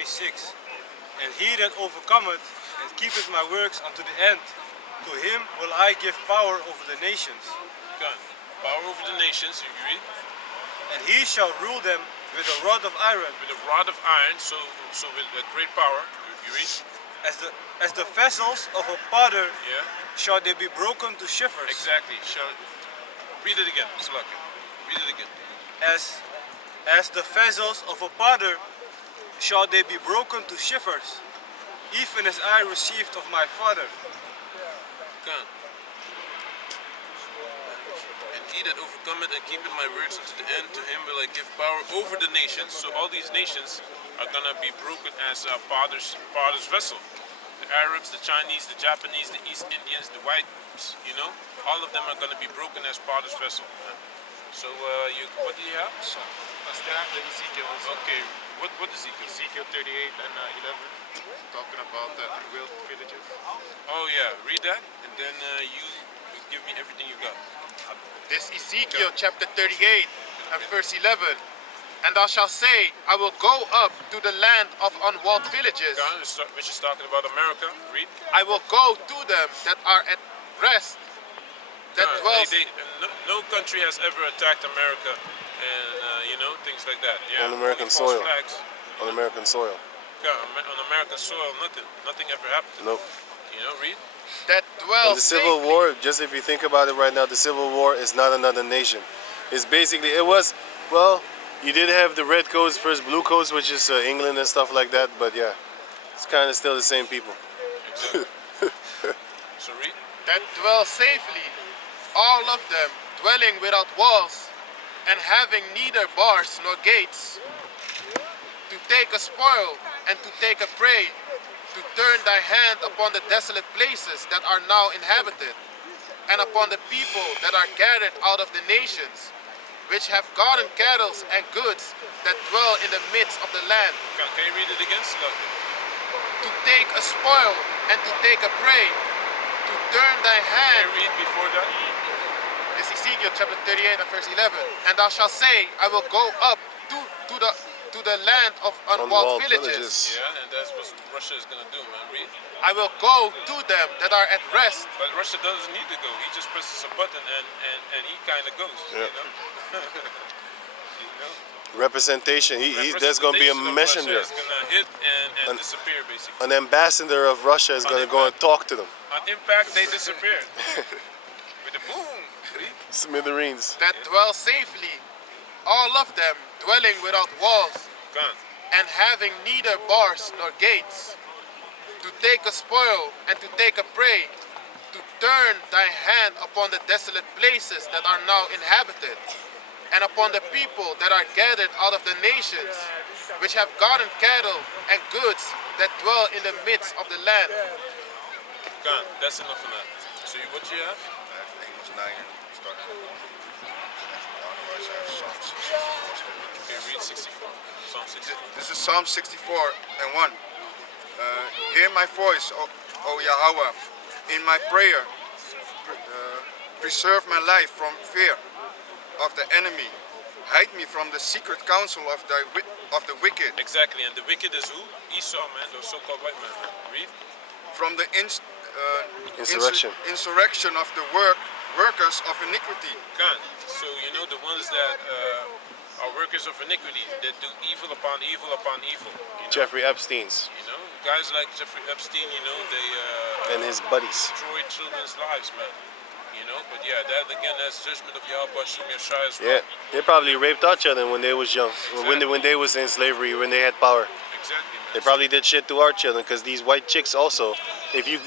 26. And he that overcometh and keepeth my works unto the end, to him will I give power over the nations. God. Power over the nations, you read? And he shall rule them with a rod of iron. With a rod of iron, so with a great power, you read? As the vessels of a potter, yeah, shall they be broken to shivers. Exactly. Read it again, Salaki. Read it again. As the vessels of a potter shall they be broken to shivers, even as I received of my Father. God. And he that overcometh and keepeth my words unto the end, to him will I give power over the nations. So all these nations are gonna be broken as potter's vessel. The Arabs, the Chinese, the Japanese, the East Indians, the whites, you know, all of them are gonna be broken as potter's vessel. So what do you have? So that's the Ezekiel also. Okay, what is Ezekiel? Ezekiel 38 and 11, talking about the unwilled villages. Oh yeah, read that, and then you give me everything you got. This Ezekiel chapter 38 and verse 11. And thou shalt say, I will go up to the land of unwalled villages. Which is talking about America. Read. I will go to them that are at rest. That dwells. No country has ever attacked America, and you know, things like that. Yeah. On American soil. Flags. On American soil. Yeah, on American soil, nothing ever happened. Nope. You know, read. That dwells. The Civil War, just if you think about it right now, the Civil War is not another nation. It's basically, well, you did have the red coats versus blue coats, which is England and stuff like that, but yeah, it's kind of still the same people. Exactly. So read. That dwell safely, all of them dwelling without walls, and having neither bars nor gates, to take a spoil and to take a prey, to turn thy hand upon the desolate places that are now inhabited, and upon the people that are gathered out of the nations, which have gotten cattle and goods that dwell in the midst of the land. Can you read it again? To take a spoil and to take a prey, to turn thy hand. Can you read before that? This is Ezekiel chapter 38 and verse 11. And thou shalt say, I will go up to the land of unwalled villages. Yeah, and that's what Russia is going to do, man. Read. I will go to them that are at rest. But Russia doesn't need to go. He just presses a button and he kind of goes, yeah. You know? You know? Representation. There's going to be a messenger. Russia is going to hit and disappear, basically. An ambassador of Russia is going to go and talk to them. On impact, they disappear. With a boom. Smithereens. That dwell safely, all of them dwelling without walls, Gone. and having neither bars nor gates, to take a spoil and to take a prey, to turn thy hand upon the desolate places that are now inhabited, and upon the people that are gathered out of the nations, which have gotten cattle and goods that dwell in the midst of the land. Gone. That's enough of that. So what you have? I have Amos 9 and start. Okay, read 64. Psalm 64. This is Psalm 64 and 1. Hear my voice, O Yahweh, in my prayer. Preserve my life from fear of the enemy. Hide me from the secret counsel of the wicked. Exactly, and the wicked is who? Esau, man, the so-called white man. Read. From the insurrection of the workers of iniquity. God. So you know the ones that are workers of iniquity, that do evil upon evil upon evil. You know? Jeffrey Epstein's. You know, guys like Jeffrey Epstein. You know, they and his buddies destroy children's lives, man. You know, but yeah, that again, that's judgment of Yahweh Shem Yeshai as well. Yeah, they probably raped our children when they was young, exactly. when they was in slavery, when they had power. Exactly. Man. They probably did shit to our children because these white chicks also. If you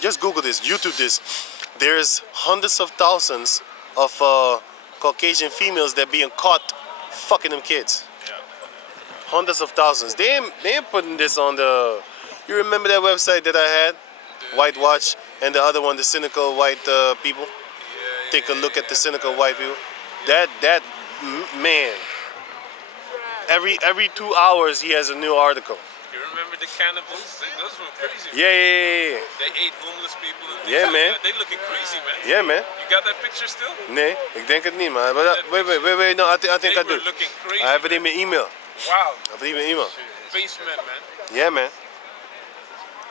just Google this, YouTube this, there's hundreds of thousands of Caucasian females that being caught fucking them kids. Yeah. Hundreds of thousands. They ain't putting this on the. You remember that website that I had, White Watch, and the other one, the cynical white people. Yeah, Take a look at the cynical white people. That man. Every 2 hours he has a new article. You remember the cannibals? Those were crazy. Yeah. They ate homeless people. And Yeah, man. They looking crazy, man. Yeah, man. You got that picture still? Nee, ik denk het niet, man. Wait, no, I think I do. They were looking crazy. I have it in my email. Wow. I have it in my email. Shit. basement, man. Yeah, man.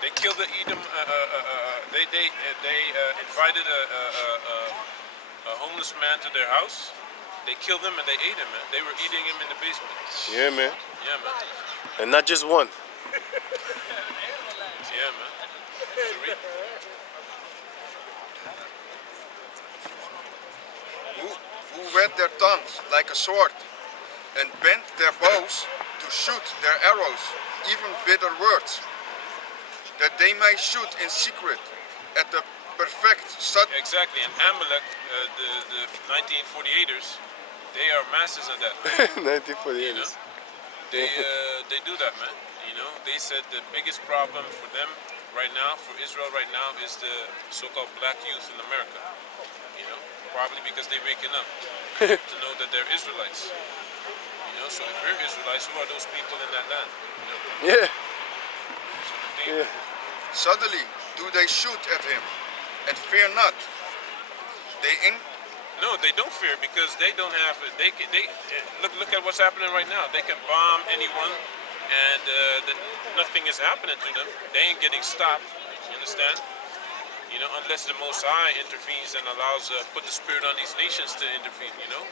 They killed the Edom. They invited a homeless man to their house. They killed him and they ate him, man. They were eating him in the basement. Yeah, man. Yeah, man. And not just one. Yeah, man. Sheree? Who whet their tongues like a sword, and bent their bows to shoot their arrows, even bitter words, that they may shoot in secret at the perfect Exactly. And Amalek, the 1948ers, they are masters of that. 1948. You know? They do that, man. You know, they said the biggest problem for them right now, for Israel right now, is the so-called black youth in America. You know, probably because they're waking up to know that they're Israelites. You know, so if we're Israelites, who are those people in that land? You know? Yeah. So the thing, Yeah. Suddenly do they shoot at him, and fear not. no, they don't fear because they don't have. Look at what's happening right now. They can bomb anyone, and nothing is happening to them. They ain't getting stopped. You understand? You know, unless the Most High intervenes and allows, put the spirit on these nations to intervene. You know.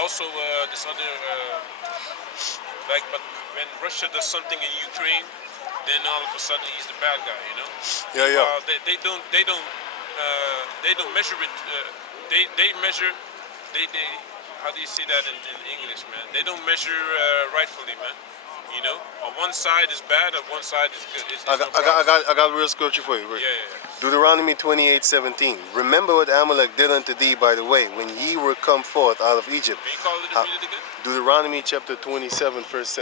Also, this other, but when Russia does something in Ukraine, then all of a sudden he's the bad guy. You know. Yeah, yeah. They don't measure it. They measure. They how do you say that in English, man? They don't measure rightfully, man. You know, on one side is bad, on one side is good. I got real scripture for you, Rick. Yeah. Deuteronomy 28:17. Remember what Amalek did unto thee by the way, when ye were come forth out of Egypt. Can you call it and read it again? Deuteronomy chapter 27, verse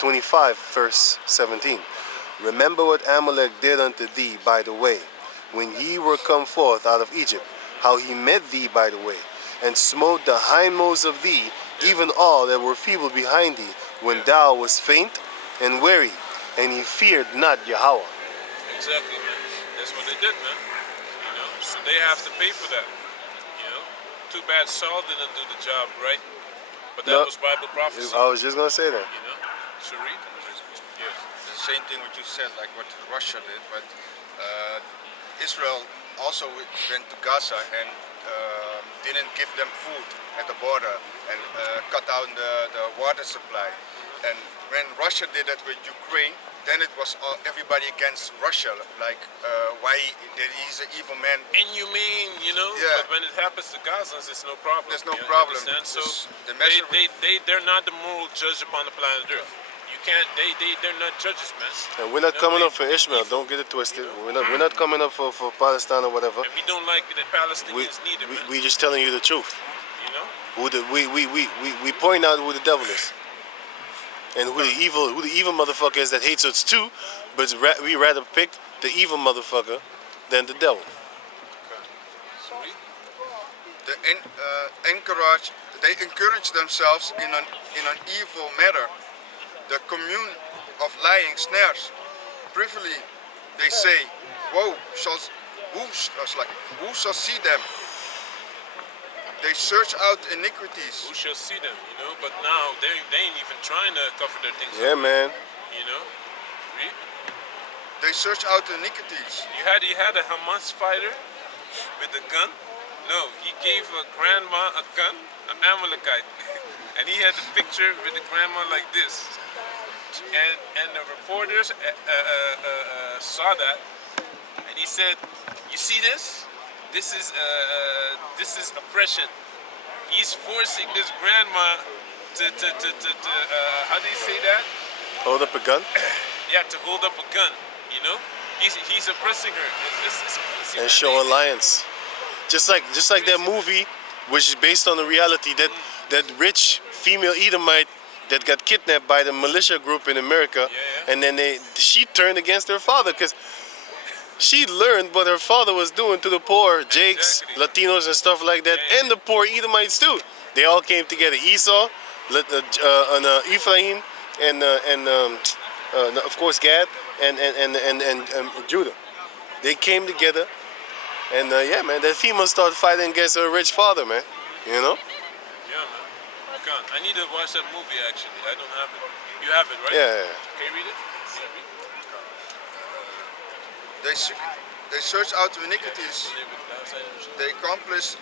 25, verse 17. Remember what Amalek did unto thee by the way, when ye were come forth out of Egypt, how he met thee by the way, and smote the hindmost of thee, even all that were feeble behind thee, when thou was faint and weary, and he feared not Yahweh. Exactly, man. That's what they did, man. You know, so they have to pay for that. You know, too bad Saul didn't do the job, right? But that No, was Bible prophecy. I was just gonna say that. You know, Sheree? Yeah. The same thing what you said, like what Russia did, but Israel also went to Gaza and didn't give them food at the border and cut down the water supply. And when Russia did that with Ukraine, then it was everybody against Russia, like why he's an evil man. Inhumane, you know. Yeah. But when it happens to Gazans, it's no problem. There's no you problem. Understand? So The measure- they're not the moral judge upon the planet Earth. You can't. They're not judges, man. And we're not coming up for Ishmael. Don't get it twisted. We're not coming up for Palestine or whatever. And we don't like the Palestinians neither, man. We just telling you the truth. You know. We point out who the devil is, and who the evil motherfucker is that hates us too. But we rather pick the evil motherfucker than the devil. Sweet. They encourage themselves in an evil matter. The commune of lying snares. Privily they say, who shall see them? They search out iniquities. Who shall see them? You know. But now they ain't even trying to cover their things. Yeah, up, man. you know. Read. They search out iniquities. You had a Hamas fighter with a gun. No, he gave a grandma a gun, an Amalekite, and he had the picture with the grandma like this. And the reporters saw that, and he said, "You see this? This is oppression. He's forcing this grandma to how do you say that? Hold up a gun Yeah, to hold up a gun. You know, he's oppressing her. It's crazy, and man. show alliance. Just like that movie, which is based on the reality that rich female Edomite that got kidnapped by the militia group in America, and then she turned against her father because she learned what her father was doing to the poor Jakes, Latinos, and stuff like that, and the poor Edomites too. They all came together. Esau, Ephraim, and of course Gad, and Judah. They came together, and yeah, man, that female started fighting against her rich father, man. You know. Yeah, man. Can't. I need to watch that movie actually. I don't have it. You have it, right? Yeah, yeah. Can you read it? Can you read? They search out iniquities. They accomplish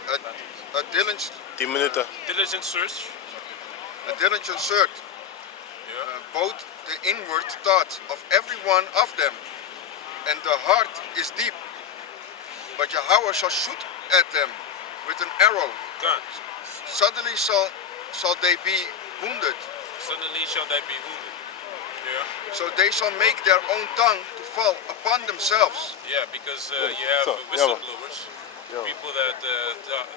a diligent 10 minuten. Diligent search. search, both the inward thoughts of every one of them, and the heart is deep. But Yahweh shall shoot at them with an arrow. Can't. Suddenly shall they be wounded. Suddenly shall they be wounded. Yeah. So they shall make their own tongue to fall upon themselves. Yeah, because you have So, whistleblowers, Yeah. people that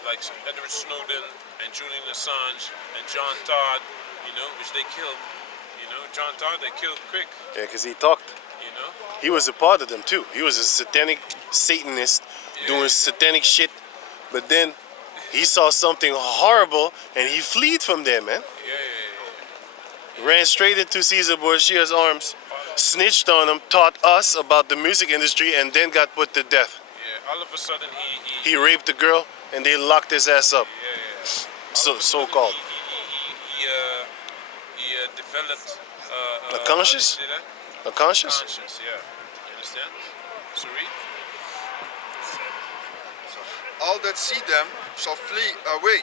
like Edward Snowden and Julian Assange and John Todd, which they killed. John Todd they killed quick. Yeah, because he talked. You know. He was a part of them too. He was a satanic Satanist doing satanic shit. But then he saw something horrible and he fled from there, man. Yeah. Ran straight into Caesar Borgia's arms, snitched on him, taught us about the music industry, and then got put to death. Yeah. All of a sudden He raped a girl and they locked his ass up. Yeah. So called. He developed A conscience? how do you say that? A conscience? Conscience, yeah. You understand? So read. All that see them shall flee away,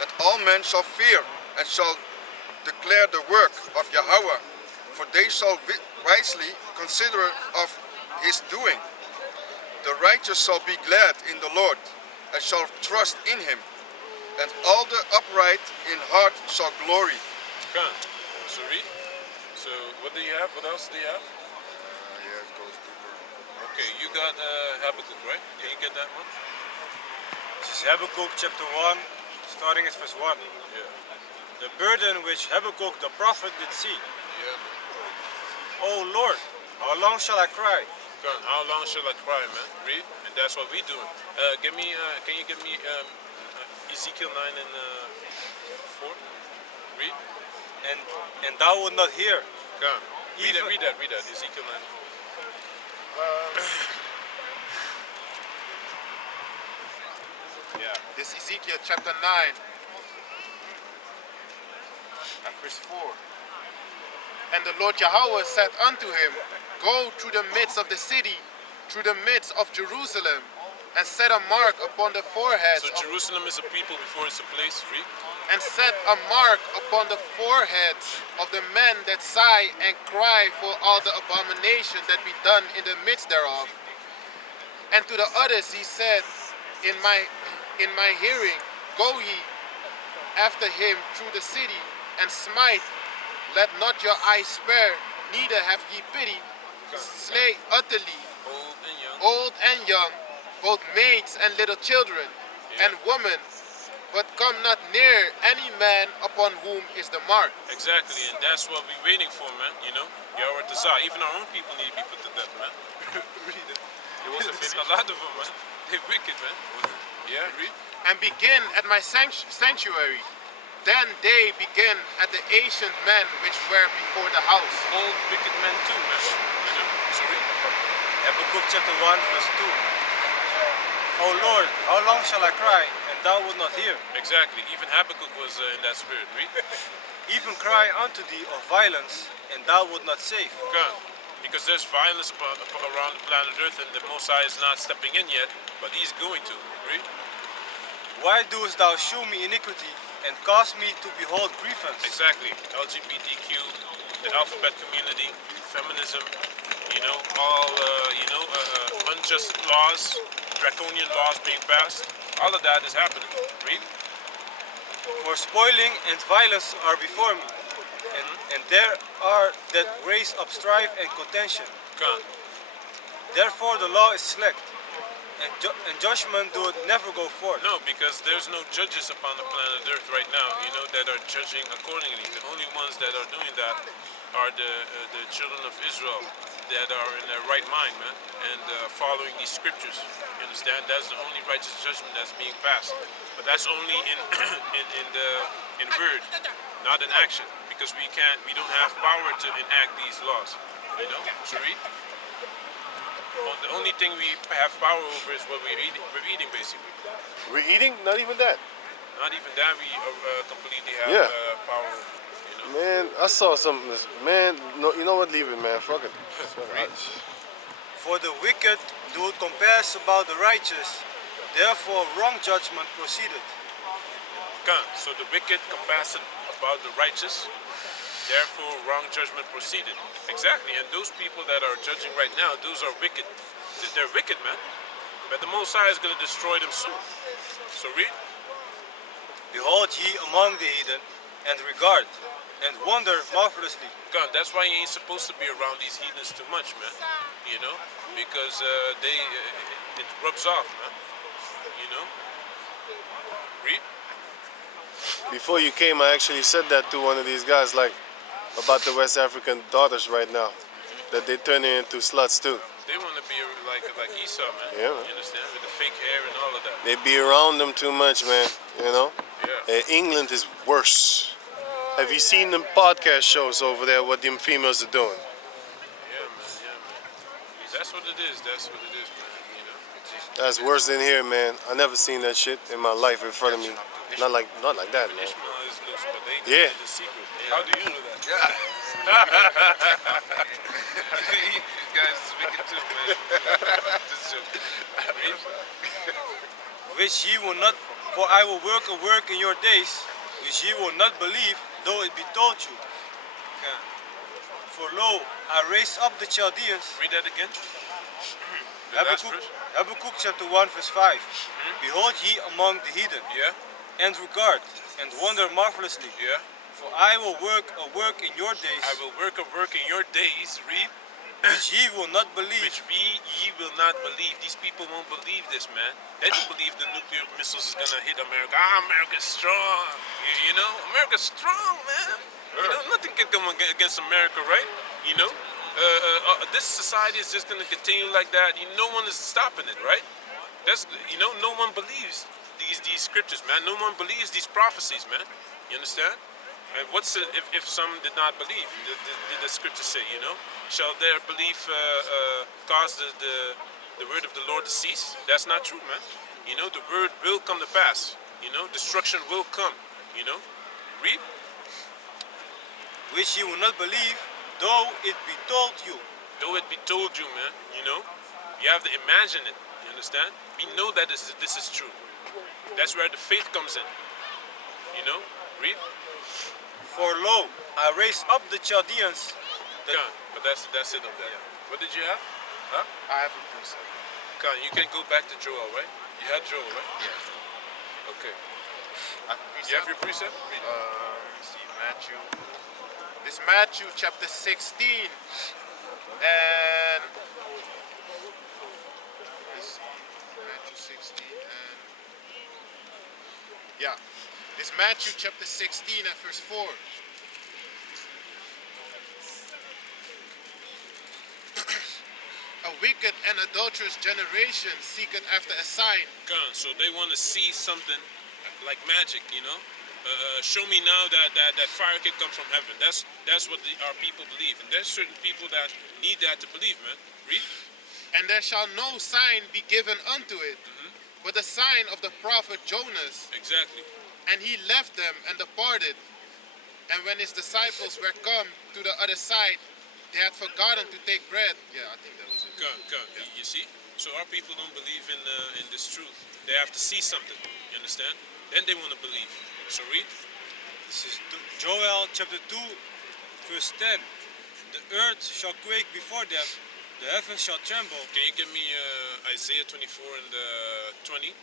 and all men shall fear and shall declare the work of Yahweh, for they shall wisely consider of his doing. The righteous shall be glad in the Lord, and shall trust in him, and all the upright in heart shall glory. Come. So read. So what do you have? What else do you have? Yeah, it goes deeper. Okay, you got Habakkuk, right? Can you get that one? This is Habakkuk chapter 1, starting at verse 1. Yeah. The burden which Habakkuk the prophet did see. Yeah. O Lord, how long shall I cry? Come. How long shall I cry, man? Read. And that's what we doing. Can you give me Ezekiel 9 and 4? Read. And thou wilt not hear. Come. Read Even- that. Ezekiel 9 and 4. Yeah, this Ezekiel chapter 9 and verse 4. And the Lord Yahweh said unto him, Go through the midst of the city, through the midst of Jerusalem, and set a mark upon the foreheads So Jerusalem is a people before it's a place. Read. and set a mark upon the foreheads of the men that sigh and cry for all the abomination that be done in the midst thereof. And to the others he said, in my hearing, go ye after him through the city, and smite. Let not your eyes spare, neither have ye pity. Slay utterly, Old and young. old and young, both maids and little children, and women, but come not near any man upon whom is the mark. Exactly, and that's what we're waiting for, man. Yahweh Tazah. Even our own people need to be put to death, man. Read it. It wasn't finished. A lot of them, man. They're wicked, man. Yeah, read. And begin at my sanctuary. Then they begin at the ancient men which were before the house. Old wicked men too, man. So read. Habakkuk chapter 1, verse 2. O Lord, how long shall I cry, and thou wilt not hear? Exactly. Even Habakkuk was in that spirit. Read. Even cry unto thee of violence, and thou wilt not save. God. Because there's violence around the planet Earth, and the Most High is not stepping in yet, but He's going to. Read. Why doest thou shew me iniquity, and cause me to behold grievance? Exactly. LGBTQ, the alphabet community, feminism, all unjust laws, draconian laws being passed. All of that is happening. Read. For spoiling and violence are before me, and there are that raise up strife and contention. God. Therefore the law is slack, and judgment doeth never go forth. No, because there's no judges upon the planet Earth right now, that are judging accordingly. The only ones that are doing that are the children of Israel that are in their right mind, man, and following these scriptures. You understand? That's the only righteous judgment that's being passed. But that's only in in word, not in action, because we don't have power to enact these laws. So read. Well, the only thing we have power over is what we're eating basically. We're eating? Not even that. Not even that we completely have Yeah. power. You know. Man, I saw something. Man, no, you know what? Leave it, man. Fuck it. Read. For the wicked do compass about the righteous, therefore wrong judgment proceeded. So the wicked compassed about the righteous, therefore wrong judgment proceeded. Exactly, and those people that are judging right now, those are wicked. They're wicked, man. But the Most High is going to destroy them soon. So read. Behold ye among the heathen, and regard, and wonder marvelously. God, that's why you ain't supposed to be around these heathens too much, man. You know, because it rubs off, man. You know. Read. Before you came, I actually said that to one of these guys, like about the West African daughters right now, that they turn into sluts too. They want to be like Esau, man. Yeah, man. You understand? With the fake hair and all of that. They be around them too much, man. You know. Yeah. England is worse. Have you seen them podcast shows over there? What them females are doing? Yeah, man. Yeah, man. That's what it is. That's what it is, man. You know. That's worse than here, man. I never seen that shit in my life in front of me. Not like that, man. Ishmael is loose, but they Yeah. the secret. How do you know that? Yeah. You guys is wicked too, man. Just joking. Read. Which ye will not, for I will work a work in your days, which ye will not believe, though it be told you. For lo, I raise up the Chaldeans. Read that again. The last Habakkuk, verse. Habakkuk chapter 1 verse 5. Behold ye among the heathen, Yeah. and regard, and wonder marvelously. Yeah. For I will work a work in your days, I will work a work in your days. Read. which ye will not believe. Which ye will not believe. These people won't believe this, man. They don't believe the nuclear missiles is gonna hit America. America's strong. You know, America's strong, man. You know, nothing can come against America, right? You know, this society is just gonna continue like that. No one is stopping it, right? That's no one believes these scriptures, man. No one believes these prophecies, man. You understand? And what's if some did not believe? Did the scripture say, shall their belief cause the word of the Lord to cease? That's not true, man. The word will come to pass. Destruction will come. Read. Which ye will not believe, though it be told you. Though it be told you, man. You have to imagine it. You understand? We know that this is true. That's where the faith comes in. Read. For lo, I raise up the Chaldeans. But that's it up there. What did you have? Huh? I have a precept. You can go back to Joel, right? You had Joel, right? Yeah. Okay. I have a precept. You have your precept? Read. Let's see, Matthew. This Matthew chapter 16. And let's see. Matthew 16 and yeah. This Matthew chapter 16 and verse 4. A wicked and adulterous generation seeketh after a sign. So they want to see something like magic, show me now that fire can come from heaven. That's what our people believe. And there's certain people that need that to believe, man. Read. And there shall no sign be given unto it, but the sign of the prophet Jonas. Exactly. And he left them and departed. And when his disciples were come to the other side, they had forgotten to take bread. Yeah, I think that was it. Yeah. You see? So our people don't believe in this truth. They have to see something. You understand? Then they want to believe. So read. This is Joel chapter 2, verse 10. The earth shall quake before them, the heavens shall tremble. Can you give me Isaiah 24 and 20?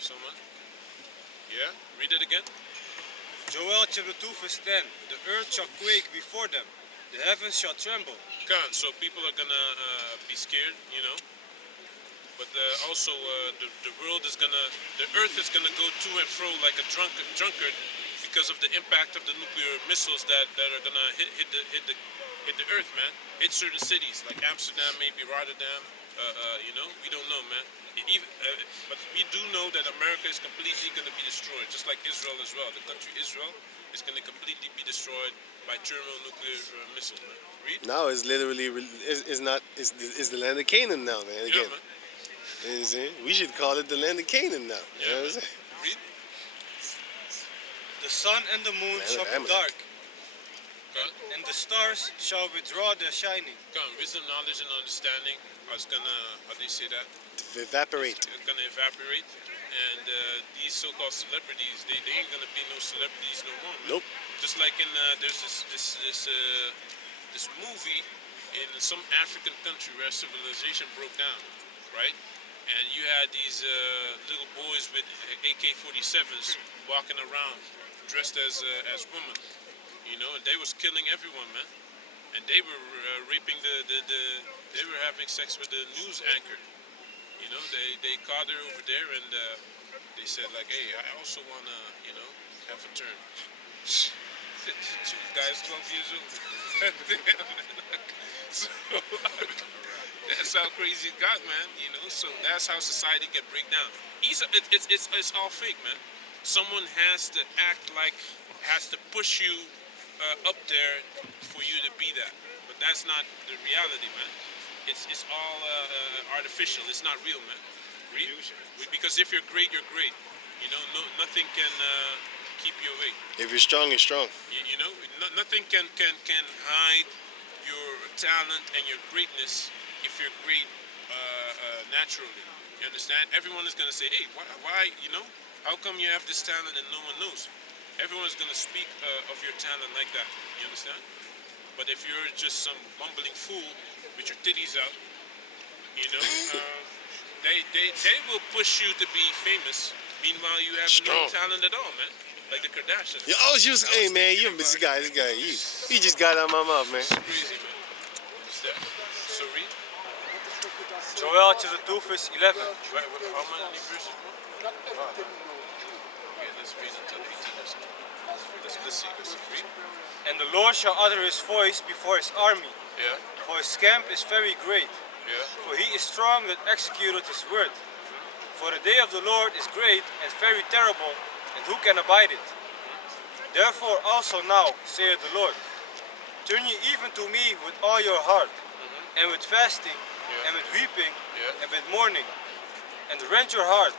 Someone? Yeah? Read it again. Joel chapter 2, verse 10. The earth shall quake before them, the heavens shall tremble. So people are gonna be scared, But also the world is the earth is gonna go to and fro like a drunkard because of the impact of the nuclear missiles that are gonna hit the earth, man. Hit certain cities like Amsterdam, maybe Rotterdam. We don't know, man. But we do know that America is completely gonna be destroyed, just like Israel as well. The country Israel is gonna completely be destroyed by thermonuclear missiles, man. Read. Now it's literally it's the land of Canaan now, man. Again. Yeah, man. You know what I'm saying? We should call it the land of Canaan now. You know what I'm saying? Read. The sun and the moon shall be dark, and the stars shall withdraw their shining. Wisdom, knowledge, and understanding is gonna, how do you say that? Evaporate. It's gonna evaporate. And these so-called celebrities, they ain't gonna be no celebrities no more. Man. Nope. Just like in there's this movie in some African country where civilization broke down, right? And you had these little boys with AK-47s walking around, dressed as women, you know, and they was killing everyone, man. And they were raping they were having sex with the news anchor. You know, they caught her over there and they said like, hey, I also wanna, you know, have a turn. Guy's 12 years old. So that's how crazy it got, man. You know, so that's how society can break down. It's all fake, man. Someone has to act like, has to push you up there for you to be that. But that's not the reality, man. It's all artificial. It's not real, man. Because if you're great, you're great. You know, nothing can keep you away. If you're strong, you're strong. You know, nothing can hide your talent and your greatness if you're great naturally. You understand? Everyone is gonna say, hey, why? You know, how come you have this talent and no one knows? Everyone's gonna speak of your talent like that. You understand? But if you're just some bumbling fool with your titties out, you know, they will push you to be famous. Meanwhile, you have no talent at all, man. Like the Kardashians. Yeah, hey man, this guy, he just got out of my mouth, man. It's crazy, man. Understand? So read. Joel chapter 2 verse 11. How many verses more? Okay, let's read until 18 or something. Let's see. Read. And the Lord shall utter his voice before his army. Yeah. For his camp is very great. Yeah. For he is strong that executeth his word. For the day of the Lord is great and very terrible, and who can abide it? Therefore also now, saith the Lord, turn ye even to me with all your heart, and with fasting, and with weeping, and with mourning, and rend your heart,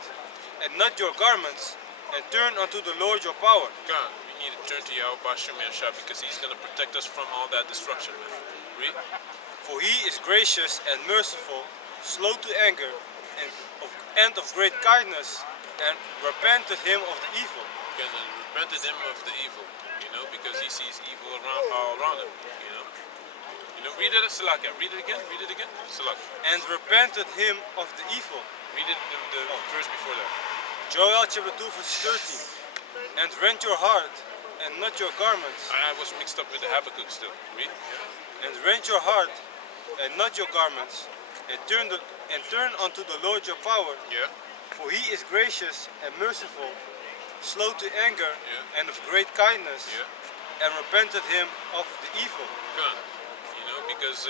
and not your garments, and turn unto the Lord your power. God, we need to turn to Yahweh Bashem Yahshua because he's going to protect us from all that destruction, man. Read. For he is gracious and merciful, slow to anger, and of great kindness, and repented him of the evil. And repented him of the evil, you know, because he sees evil all around him, you know. You know, read it, Salaka. Read it again, Salaka. And repented him of the evil. Read it, the verse before that. Joel chapter 2 verse 13. And rend your heart, and not your garments. I was mixed up with the Habakkuk still. Read. And rend your heart, and not your garments, and turn unto the Lord your power. Yeah. For he is gracious and merciful, slow to anger, and of great kindness, and repented him of the evil. Good. You know, because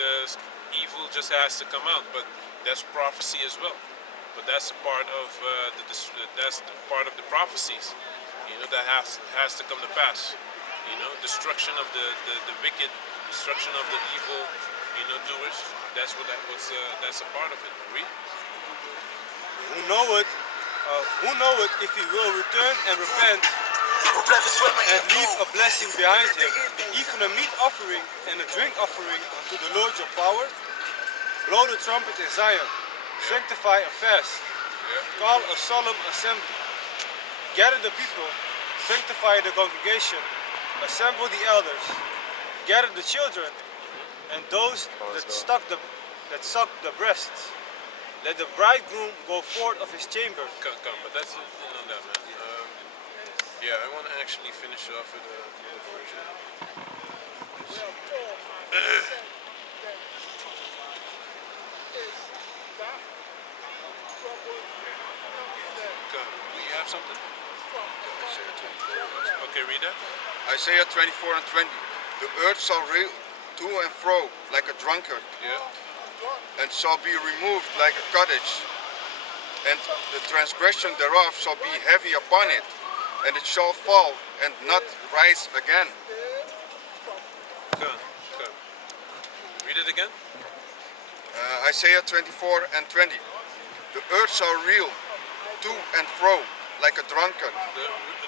evil just has to come out, but that's prophecy as well. But that's a part of that's the part of the prophecies. You know, that has to come to pass. You know, destruction of the wicked, destruction of the evil, you know, doers. That's a part of it. Read. Who knoweth if he will return and repent and leave a blessing behind him, even a meat offering and a drink offering unto the Lord your power? Blow the trumpet in Zion, sanctify a fast, call a solemn assembly, gather the people, sanctify the congregation, assemble the elders, gather the children, and those that suck the breasts. Let the bridegroom go forth of his chamber. Come, but that's it on that, man. Yeah, I want to actually finish off with the version. Come, do you have something? Isaiah 24. Okay, read that. Isaiah 24 and 20. The earth shall reel to and fro like a drunkard, and shall be removed like a cottage, and the transgression thereof shall be heavy upon it, and it shall fall and not rise again. Good. Read it again. Isaiah 24 and 20. The earth shall reel to and fro like a drunkard.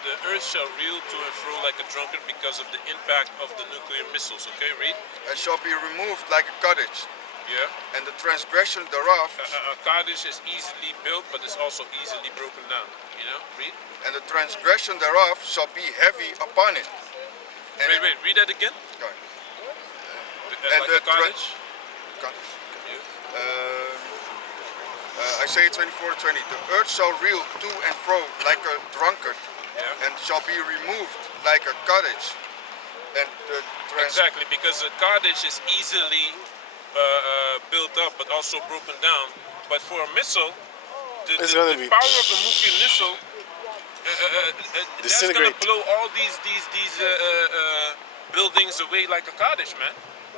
The earth shall reel to and fro like a drunkard because of the impact of the nuclear missiles. Okay, read. And shall be removed like a cottage. Yeah. And the transgression thereof. A cottage is easily built, but it's also easily broken down. You know, read. And the transgression thereof shall be heavy upon it. And wait, read that again. Okay. And like a cottage. Cottage. Yeah. Isaiah 24:20. The earth shall reel to and fro like a drunkard, Yeah. and shall be removed like a cottage. And the Exactly, because a cottage is easily built up, but also broken down. But for a missile, the power of the nuclear missile that's gonna blow all these buildings away like a cottage, man.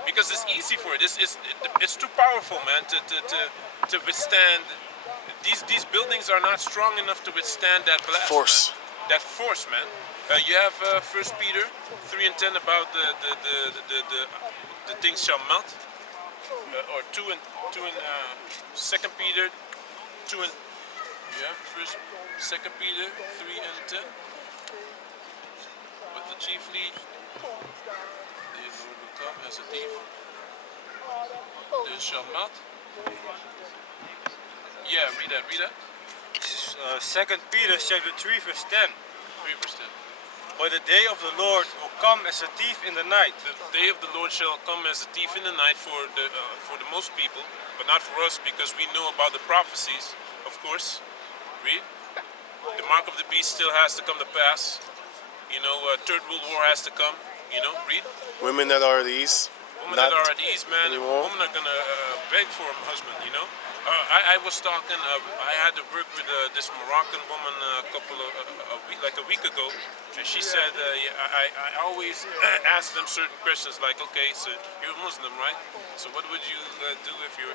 Because it's easy for it. It's too powerful, man, to withstand. These buildings are not strong enough to withstand that blast. Force. Man. That force, man. You have 1 Peter 3:10 about the things shall melt, or 2 and 2 Peter 2 and first 2 Peter 3:10. But the chiefly the Lord will come as a thief. They shall melt. Yeah, read that. 2 Peter chapter 3 verse 10. 3 verse 10. But the day of the Lord will come as a thief in the night. The day of the Lord shall come as a thief in the night for the most people, but not for us, because we know about the prophecies, of course. Read. The mark of the beast still has to come to pass. You know, third world war has to come. You know, read. Women that are at ease. Women that are at ease, man. Women are gonna beg for a husband. You know. I was talking. I had to work with this Moroccan woman a week ago, and she said, I always ask them certain questions, like, okay, so you're a Muslim, right? So what would you do if you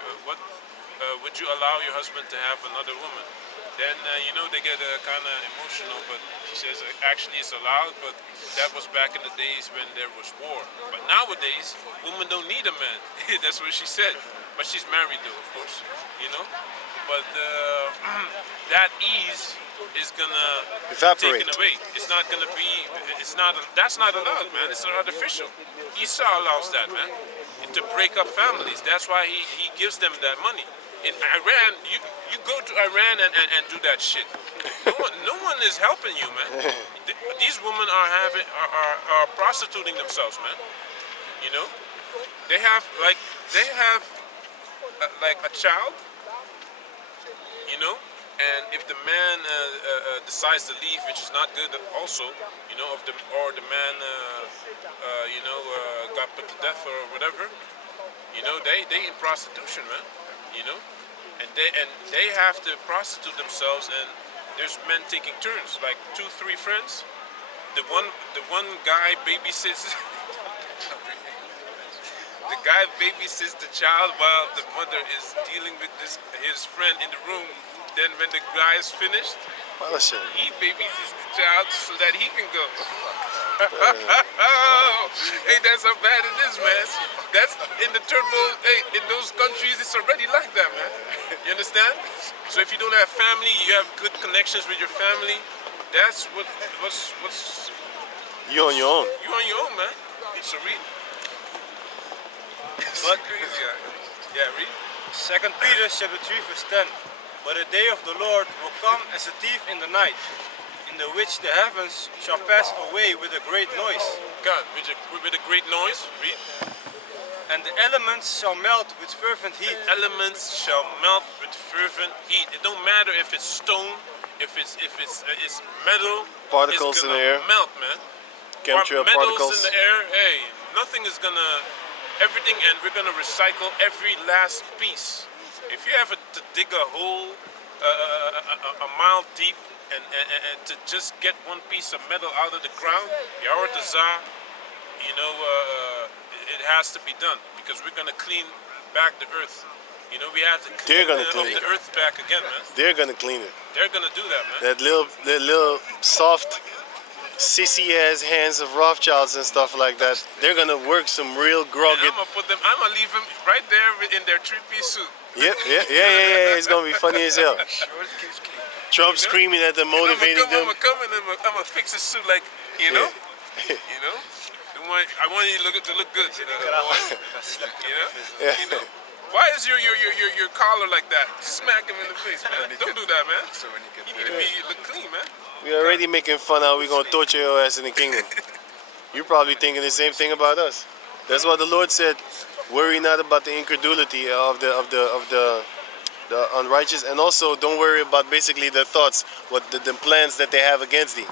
would you allow your husband to have another woman? Then you know, they get kind of emotional, but she says actually it's allowed, but that was back in the days when there was war. But nowadays, women don't need a man. That's what she said. But she's married though, of course, you know. But that ease is gonna evaporate. Taken away. It's not gonna be. It's not. That's not allowed, man. It's artificial. Esau allows that, man, to break up families. That's why he gives them that money. In Iran, you go to Iran and do that shit. No one is helping you, man. These women are prostituting themselves, man. You know, they have like a child, you know, and if the man decides to leave, which is not good also, you know, or the man got put to death or whatever, you know, they in prostitution, man, you know, and they have to prostitute themselves, and there's men taking turns, like 2-3 friends. The one guy babysits. The guy babysits the child while the mother is dealing with his friend in the room. Then when the guy is finished, he babysits the child so that he can go. Hey, that's how bad it is, man. That's in the third world. Hey, in those countries, it's already like that, man. You understand? So if you don't have family, you have good connections with your family. That's what's you on your own. You on your own, man. So read. But crazy guy. Yeah, read. 2 Peter chapter 3 verse 10. But the day of the Lord will come as a thief in the night, in the which the heavens shall pass away with a great noise. God, with a great noise, read. And the elements shall melt with fervent heat. The elements shall melt with fervent heat. It don't matter if it's stone, if it's metal. Particles in the air. Melt, man. Chemtrail metals particles in the air. Hey, nothing is gonna. Everything, and we're gonna recycle every last piece. If you have to dig a hole a mile deep and to just get one piece of metal out of the ground, you know, it has to be done, because we're gonna clean back the earth. You know, we have to clean the earth back again, man. They're gonna clean it. They're gonna do that, man. That little soft, sissy ass hands of Rothschilds and stuff like that. They're gonna work some real grog. I'm gonna leave them right there in their 3-piece suit. Yeah. It's gonna be funny as hell. Trump screaming at them, motivating them. I'm gonna come and I'm gonna fix his suit like, you know? You know? I want you to look good. You know? Yeah. You know? Why is your collar like that? Smack him in the face, man. Don't do that, man. So when you get You need to look clean, man. We already making fun how we gonna torture your ass in the kingdom. You're probably thinking the same thing about us. That's what the Lord said. Worry not about the incredulity of the unrighteous, and also don't worry about basically their thoughts, what the plans that they have against thee.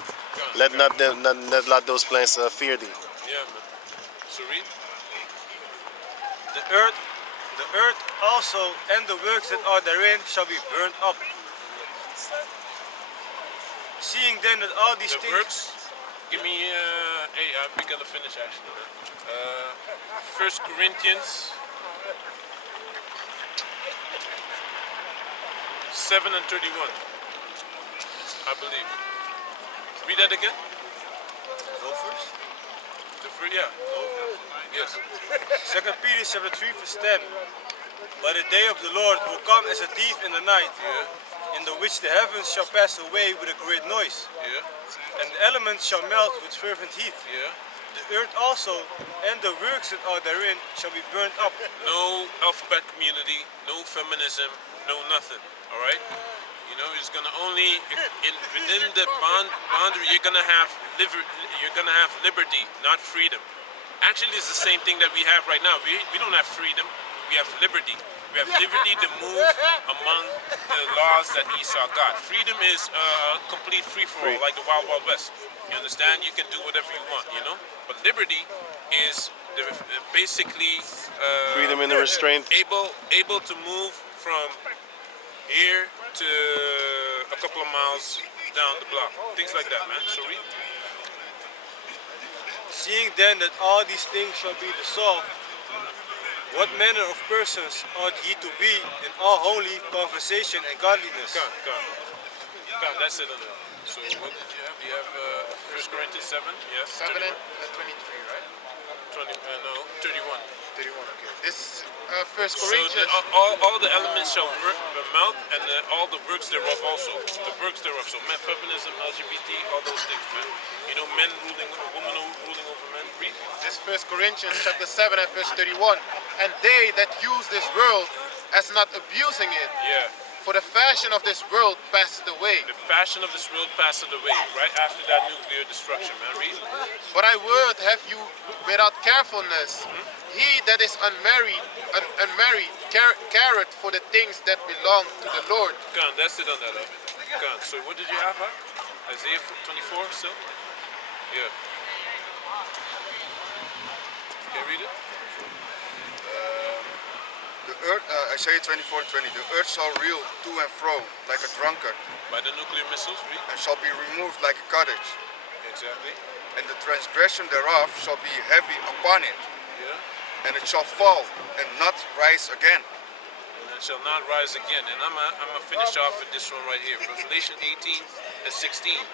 Let not let those plans fear thee. Yeah, man. So read. The earth also and the works that are therein shall be burned up. Seeing then that all these The things... works. Give me. Hey, we're gonna finish actually. 1 Corinthians 7 and 31. I believe. Read that again. Go first. Yeah. Yes. 2 Peter chapter 3 verse 10. But the day of the Lord will come as a thief in the night, Yeah. in the which the heavens shall pass away with a great noise, Yeah. and the elements shall melt with fervent heat. Yeah. The earth also and the works that are therein shall be burnt up. No alphabet community, no feminism, no nothing. All right. You know, it's gonna only within the boundary. You're gonna have liberty, not freedom. Actually, it's the same thing that we have right now. We don't have freedom. We have liberty. We have liberty to move among the laws that Esau got. Freedom is complete free-for-all, like the Wild Wild West. You understand? You can do whatever you want, you know? But liberty is basically Freedom in the restraint. able to move from here to a couple of miles down the block. Things like that, man. So read. Seeing then that all these things shall be dissolved, what manner of persons ought ye to be in all holy conversation and godliness? Come. That's it. So what did you have? You have 1 Corinthians 7, yes? 7 and 23, right? 31. 31, okay. This 1 So Corinthians. all the elements shall melt, and all the works thereof also. The works thereof. So men, feminism, LGBT, all those things, man. You know, men ruling, women ruling over men. Read. This 1 Corinthians chapter 7 and verse 31. And they that use this world as not abusing it, Yeah. for the fashion of this world passeth away. The fashion of this world passeth away, right after that nuclear destruction, man. Read. But I would have you without carefulness. He that is unmarried careth for the things that belong to the Lord. Come, that's it on that. Come. So what did you have? Huh? Isaiah 24 still? Yeah. Can you read it? The earth, Isaiah 24:20, the earth shall reel to and fro like a drunkard, By the nuclear missiles, read. and shall be removed like a cottage, Exactly. and the transgression thereof shall be heavy upon it, Yeah. and it shall fall and not rise again. And shall not rise again. And I'm gonna finish off with this one right here. Revelation 18 and 16.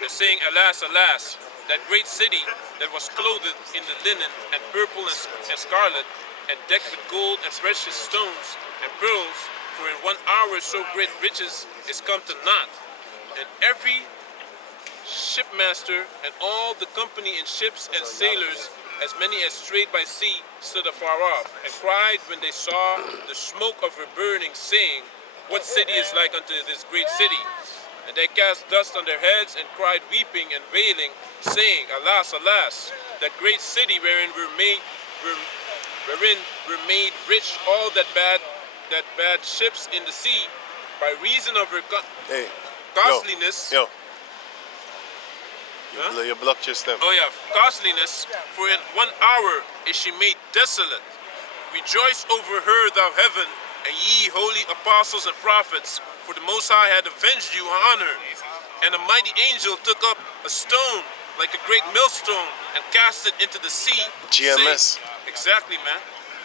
They're saying, alas, alas, that great city that was clothed in the linen and purple and scarlet, and decked with gold and precious stones and pearls, for in 1 hour so great riches is come to naught. And every shipmaster and all the company in ships and sailors, as many as strayed by sea, stood afar off, and cried when they saw the smoke of her burning, saying, what city is like unto this great city? And they cast dust on their heads, and cried weeping and wailing, saying, alas, alas, that great city wherein were made rich all that bad ships in the sea, by reason of her Hey. costliness. Yo. Huh? You blocked your stem. Oh yeah, costliness, for in 1 hour is she made desolate. Rejoice over her, thou heaven, and ye holy apostles and prophets, for the Most High had avenged you on her. And a mighty angel took up a stone like a great millstone and cast it into the sea. GMS. saying, exactly, man.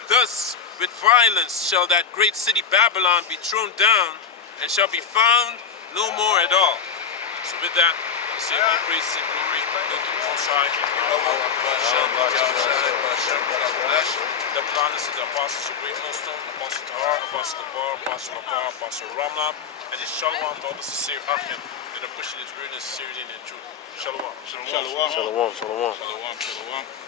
Thus, with violence shall that great city Babylon be thrown down, and shall be found no more at all. So with that, we say all praise and glory go to the Most High. The plan is the apostles of Great Millstone, Apostle Tahar, Apostle Kabar, Apostle Akar, Apostle Ramlab, And it's Shalom to all the sincere Achim that are pushing this weirdness, sincerity, and truth. Shalom. Shalom. Shalom, shalom. Shalom. Shalom.